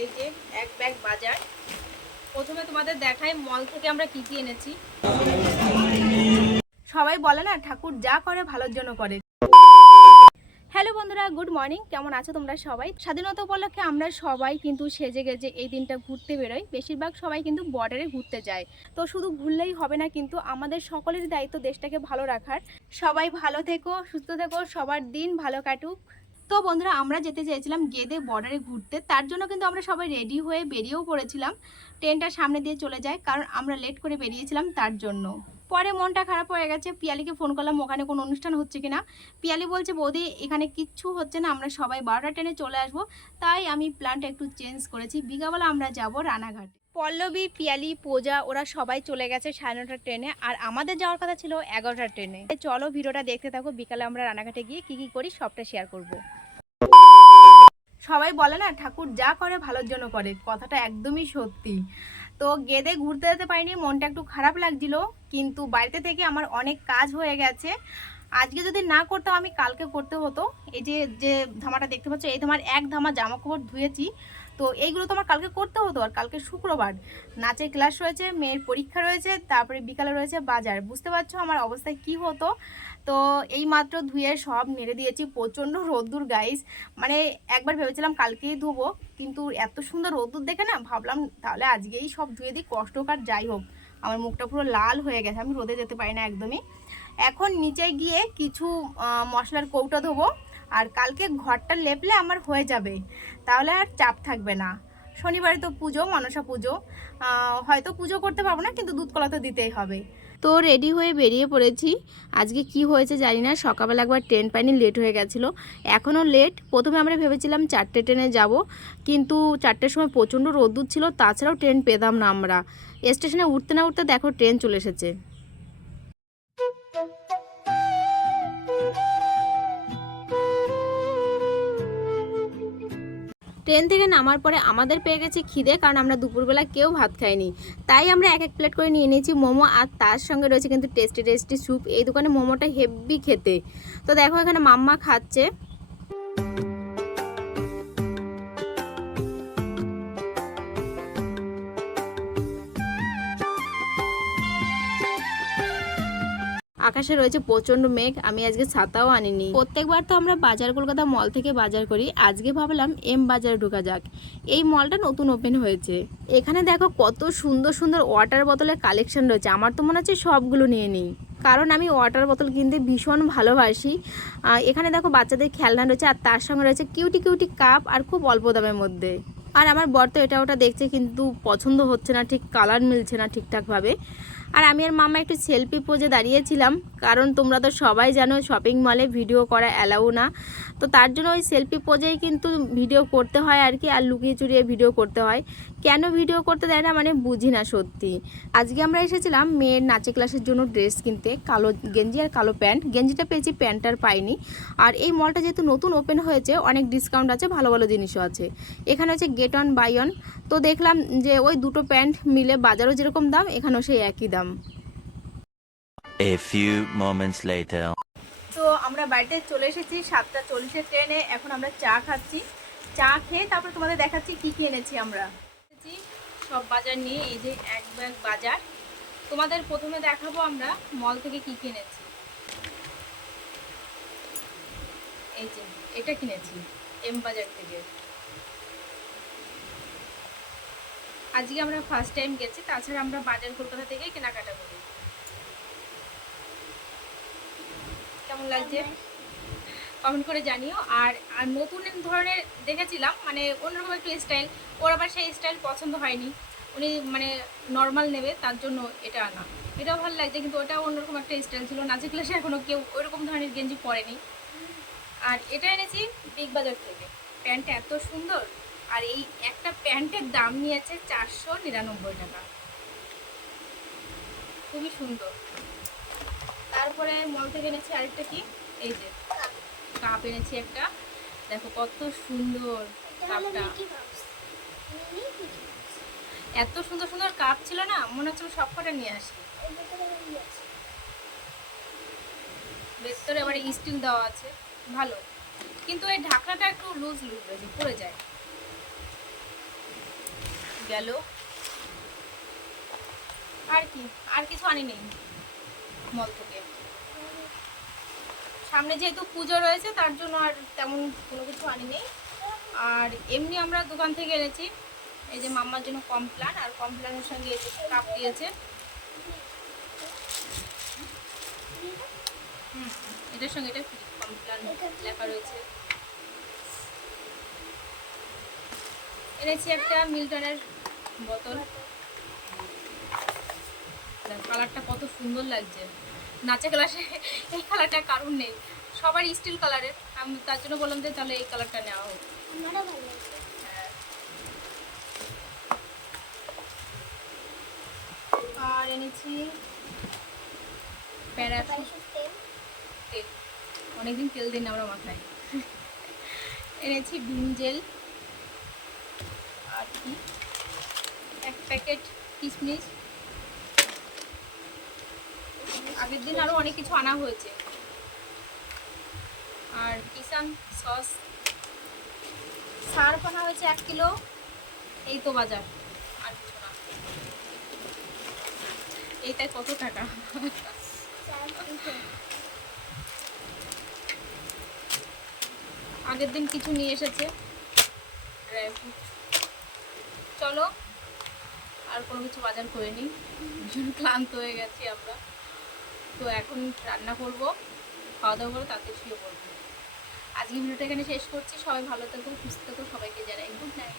এই যে এক ব্যাগ বাজার। প্রথমে তোমাদের দেখাই মল থেকে আমরা কি কি এনেছি। সবাই বলে না ঠাকুর যা করে ভালোর জন্য করে। হ্যালো বন্ধুরা, গুড মর্নিং। কেমন আছো তোমরা সবাই? স্বাধীনতা উপলক্ষে আমরা সবাই কিন্তু সেজে গেজে এই দিনটা ঘুরতে বেরোই। বেশিরভাগ সবাই কিন্তু বর্ডারে ঘুরতে যায়। তো শুধু ঘুরলেই হবে না, কিন্তু আমাদের সকলেরই দায়িত্ব দেশটাকে ভালো রাখার। সবাই ভালো থেকো, সুস্থ থেকো, সবার দিন ভালো কাটুক। তো বন্ধুরা, আমরা যেতে চেয়েছিলাম গেদে বর্ডারে ঘুরতে। তার জন্য কিন্তু আমরা সবাই রেডি হয়ে বেরিয়েও পড়েছিলাম। ট্রেনটা সামনে দিয়ে চলে যায়, কারণ আমরা লেট করে বেরিয়েছিলাম তার জন্য। পরে মনটা খারাপ হয়ে গেছে, পিয়ালিকে ফোন করলাম ওখানে কোনো অনুষ্ঠান হচ্ছে কিনা। পিয়ালি বলছে বৌদি এখানে কিচ্ছু হচ্ছে না, আমরা সবাই 12টা ট্রেনে চলে আসবো। তাই আমি প্ল্যানটা একটু চেঞ্জ করেছি, বিকালবেলা আমরা যাব রানাঘাট। পল্লবী, পিয়ালি, পূজা ওরা সবাই চলে গেছে 9:30টার ট্রেনে, আর আমাদের যাওয়ার কথা ছিল 11টার ট্রেনে। চলো ভিডিওটা দেখতে থাকো, বিকালে আমরা রানাঘাটে গিয়ে কি কি করি সবটা শেয়ার করব। সবাই বলে না ঠাকুর যা করে ভালোর জন্য করে, কথাটা একদমই সত্যি। তো গেদে ঘুরতে যেতে পারিনি, মনটা একটু খারাপ লাগছিল, কিন্তু বাড়িতে থেকে আমার অনেক কাজ হয়ে গেছে। আজকে যদি না করতাম আমি কালকে করতে হতো। এই যে যে ধামাটা দেখতে পাচ্ছ, এই ধামার এক ধামা জামা কাপড় ধুয়েছি। তো এইগুলো তো আমার কালকে করতে হতো, আর কালকে শুক্রবার, নাচের ক্লাস রয়েছে, মেয়ের পরীক্ষা রয়েছে, তারপরে বিকালে রয়েছে বাজার। বুঝতে পারছো আমার অবস্থায় কি হতো। তো এই মাত্র ধুয়ে সব নেড়ে দিয়েছি, প্রচণ্ড রোদ্দুর গাইস। মানে একবার ভেবেছিলাম কালকেই ধুবো, কিন্তু এত সুন্দর রোদ্দুর দেখে না ভাবলাম তাহলে আজকেই সব ধুয়ে দিই, কষ্টকার যাই হোক। আমার মুখটা পুরো লাল হয়ে গেছে, আমি রোদে যেতে পারি না একদমই। এখন নিচে গিয়ে কিছু মশলার কৌটা ধোবো, আর কালকে ঘরটা লেপলে আমার হয়ে যাবে, তাহলে আর চাপ থাকবে না। শনিবারে তো পুজো, মনসা পুজো, হয়তো পুজো করতে পারবো না, কিন্তু দুধ কলা তো দিতেই হবে। তো রেডি হয়ে বেরিয়ে পড়েছি। আজকে কি হয়েছে জানি না, সকালবেলা একবার ট্রেন পাইনি, লেট হয়ে গেছিলো, এখনও লেট। প্রথমে আমরা ভেবেছিলাম 4টে ট্রেনে যাব, কিন্তু 4টের সময় প্রচণ্ড রোদ্দুর ছিল, তাছাড়াও ট্রেন পেতাম না আমরা। স্টেশনে উঠতে না উঠতে দেখো ট্রেন চলে এসেছে। ট্রেন থেকে নামার পরে আমাদের পেয়ে গেছে খিদে, কারণ আমরা দুপুরবেলা কেউ ভাত খাইনি। তাই আমরা এক এক প্লেট করে নিয়ে নিয়েছি মোমো, আর তার সঙ্গে রয়েছে কিন্তু টেস্টি টেস্টি স্যুপ। এই দোকানে মোমোটা হেভি খেতে। তো দেখো এখানে মাম্মা খাচ্ছে। আকাশে রয়েছে প্রচন্ড মেঘ, আমি আজকে ছাতাও আনিনি। প্রত্যেকবার তো আমরা বাজার কলকাতা মল থেকে বাজার করি, আজকে ভাবলাম এম বাজারে ঢোকা যাক। এই মলটা নতুন ওপেন হয়েছে। এখানে দেখো কত সুন্দর সুন্দর ওয়াটার বোতলের কালেকশন রয়েছে, আমার তো মনে হচ্ছে সবগুলো নিয়ে নিই, কারণ আমি ওয়াটার বোতল কিনতে ভীষণ ভালোবাসি। এখানে দেখো বাচ্চাদের খেলনা রয়েছে, আর তার সঙ্গে রয়েছে কিউটি কিউটি কাপ, আর খুব অল্প দামের মধ্যে। আর আমার বর তো এটা ওটা দেখছে, কিন্তু পছন্দ হচ্ছে না, ঠিক কালার মিলছে না ঠিকঠাকভাবে। আর আমি আর মামা একটু সেলফি পোজে দাঁড়িয়েছিলাম, কারণ তোমরা তো সবাই জানো শপিং মলে ভিডিও করা অ্যালাউ না। তো তার জন্য ওই সেলফি পোজেই কিন্তু ভিডিও করতে হয় আর কি, আর লুকিয়ে চুরিয়ে ভিডিও করতে হয়। কেন ভিডিও করতে দেয় না মানে বুঝি না সত্যি। আজকে আমরা এসেছিলাম মেয়ের নাচে ক্লাসের জন্য ড্রেস কিনতে, কালো গেঞ্জি আর কালো প্যান্ট। গেঞ্জিটা পেয়েছি, প্যান্টটার পাইনি। আর এই মলটা যেহেতু নতুন ওপেন হয়েছে, অনেক ডিসকাউন্ট আছে, ভালো ভালো জিনিসও আছে। এখানে হচ্ছে গেট অন বাই অন। তো দেখলাম যে ওই দুটো প্যান্ট মিলে বাজারও যেরকম দাম, এখানেও সেই একই দাম। A few moments later. তো আমরা বাড়িতে চলে এসেছি 7:40 ট্রেনে। এখন আমরা চা খাচ্ছি, চা খেয়ে তারপর তোমাদের দেখাচ্ছি কি কি এনেছি আমরা। সব বাজার নিয়ে এই যে এক ব্যাগ বাজার। তোমাদের প্রথমে দেখাবো আমরা মল থেকে কি কিনেছি। এই যে এটা কিনেছি এম বাজার থেকে। আজকে আমরা ফার্স্ট টাইম গেছি, তাছাড়া আমরা বাজার কলকাতা থেকে কেনাকাটা করি। কেমন লাগছে কমেন্ট করে জানিও। আর নতুন ধরনের দেখেছিলাম, মানে অন্যরকম একটু স্টাইল, ওর আবার সেই স্টাইল পছন্দ হয়নি, উনি মানে নর্মাল নেবে, তার জন্য এটা আনা। এটাও ভালো লাগছে, কিন্তু ওটাও অন্যরকম একটা স্টাইল ছিল, নাচে ক্লাসে এখনও কেউ ওইরকম ধরনের গেঞ্জি পরেনি। আর এটা এনেছি বিগ বাজার থেকে, প্যান্টটা এত সুন্দর। আর এই একটা প্যান্টের দাম নিয়েছে 499 টাকা, খুবই সুন্দর। তারপরে মল থেকে এনেছি আরেকটা কি, এই যে কাপ এনেছি একটা, দেখো কত সুন্দর কাপটা। এত সুন্দর সুন্দর কাপ ছিল না, মনে হচ্ছিল সবকটা নিয়ে আসি। ভেতরে এবারে স্টিল দেওয়া আছে, ভালো, কিন্তু এই ঢাকনাটা একটু লুজ লুজ রয়েছে, পড়ে যায়। গেল। আর কি, আর কিছু আনি নেই মল থেকে। সামনে যেহেতু পুজো রয়েছে তার জন্য আর তেমন কোনো কিছু আনি নেই। আর এমনি আমরা দোকান থেকে এনেছি এই যে মাম্মার জন্য কমপ্লান, আর কমপ্লানের সঙ্গে এই যে কাপ দিয়েছে। এটার সঙ্গে এটা ফ্রি কমপ্লান লেখা রয়েছে। এনেছি একটা মিল্টনের বোতল, কালারটা কত সুন্দর লাগছে। নাচা ক্লাসে এই কালারটা কারণ নেই, সবার স্টিল কালারের, আমি তার জন্য বললাম যে তাহলে এই কালারটা নেওয়া হোক। হ্যাঁ। আর এনেছি প্যারাশুট তেল, অনেকদিন তেল দিন আমরা মাথায়। এনেছি ভিম জেল, আর কি এক প্যাকেট কিশমিশ। আগের দিন আরো অনেক কিছু আনা হয়েছে। আর কিষান সস, সার্ফ আনা হয়েছে 1 কিলো। এই তো বাজার, আর কিছু না। এইটাই কত টাকা। আগের দিন কিছু নিয়ে এসেছে ড্রাই ফ্রুট। চলো আর কোনো কিছু বাজার করে নিই, ভীষণ ক্লান্ত হয়ে গেছি আমরা। তো এখন রান্না করব, খাওয়া দাওয়া করে তাতে শুয়ে পড়বো। আজকে ভিডিওটা এখানে শেষ করছি। সবাই ভালো থেকো, সুস্থ থেকো, সবাইকে জানাই গুড নাইট।